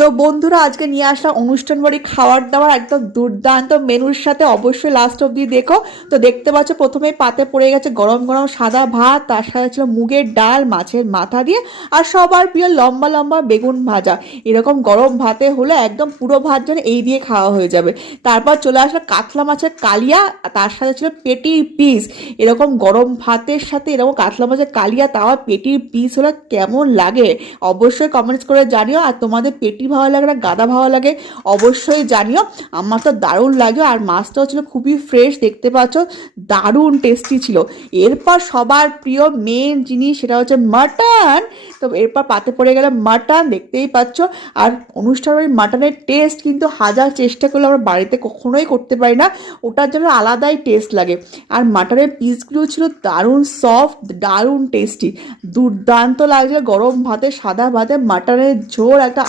তো বন্ধুরা আজকে নিয়ে আসলাম অনুষ্ঠান বাড়ি খাবার দাবার একদম দুর্দান্ত মেনুর সাথে, অবশ্যই লাস্ট অব্দি দেখো। তো দেখতে পাচ্ছ প্রথমেই পাতে পড়ে গেছে গরম গরম সাদা ভাত, তার সাথে ছিল মুগের ডাল মাছের মাথা দিয়ে, আর সবার প্রিয় লম্বা লম্বা বেগুন ভাজা। এরকম গরম ভাতে হলে একদম পুরো ভাত যেন এই দিয়ে খাওয়া হয়ে যাবে। তারপর চলে আসলো কাতলা মাছের কালিয়া, তার সাথে ছিল পেটির পিস। এরকম গরম ভাতের সাথে এরকম কাতলা মাছের কালিয়া, তাও পেটির পিস হলে কেমন লাগে অবশ্যই কমেন্টস করে জানিও। আর তোমাদের পেটি ভালো লাগে না গাদা ভালো লাগে অবশ্যই জানিও। আমার তো দারুণ লাগে, আর মাছটাও ছিল খুবই ফ্রেশ, দেখতে পাচ্ছ দারুণ টেস্টি ছিল। এরপর সবার প্রিয় মেন জিনিস সেটা হচ্ছে মাটন। তো এরপর পাতে পড়ে গেলে মাটন, দেখতেই পাচ্ছ। আর অনুষ্ঠানের মাটনের টেস্ট কিন্তু হাজার চেষ্টা করলে আমরা বাড়িতে কখনোই করতে পারি না, ওটার জন্য আলাদাই টেস্ট লাগে। আর মাটনের পিসগুলো ছিল দারুণ সফট, দারুণ টেস্টি, দুর্দান্ত লাগছিল গরম ভাতে সাদা ভাতে মাটনের ঝোল একটা